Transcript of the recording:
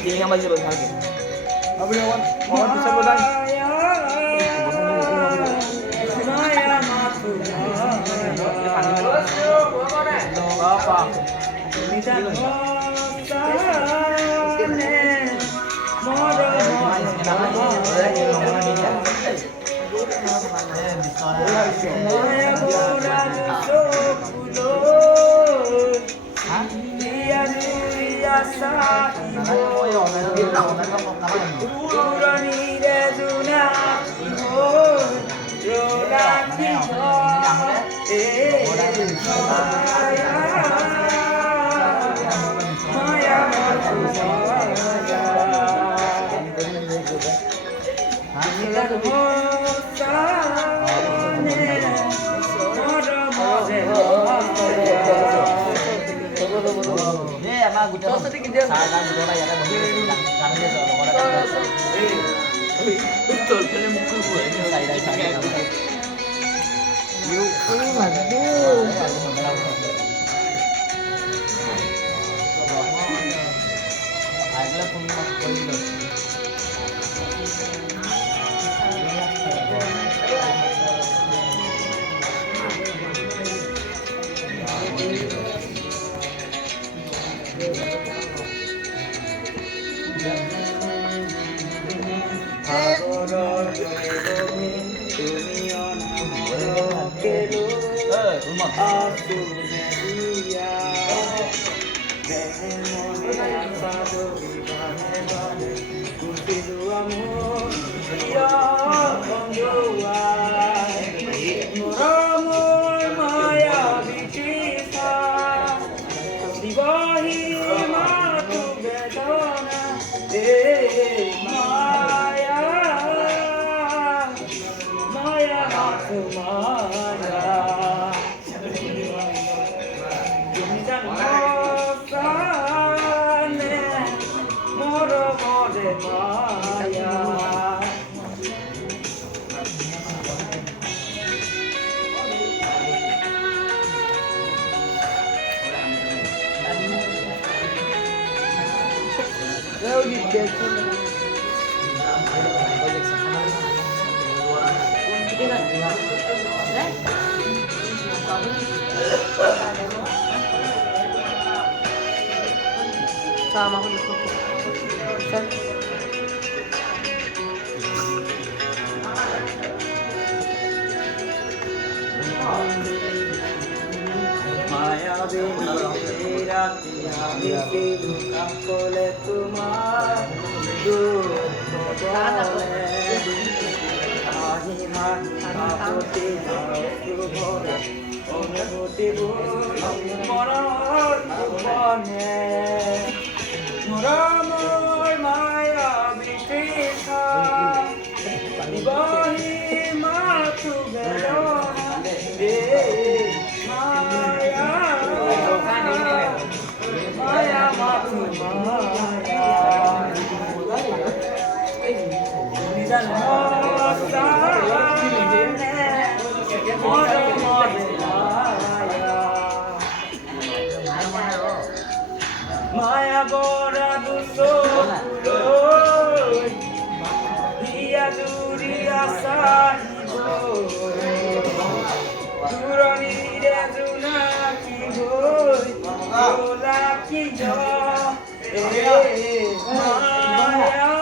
Dia yang baju besar ke? Apa dia orang? Orang bisa bodan. Apa? Sama aku dulu. Maya bini rati ami luka kole tumar dukho bole ahi mahapoti harubhore অনুভূতি মনৰ মনে মৰমৰ মায়া বিতৃষা দিবহি মাথো বেদনা মায়া মায়া মাথো মায়া নিজান Maya bora duso dia duria sahibo durani de dunaki boy olaki jo Maya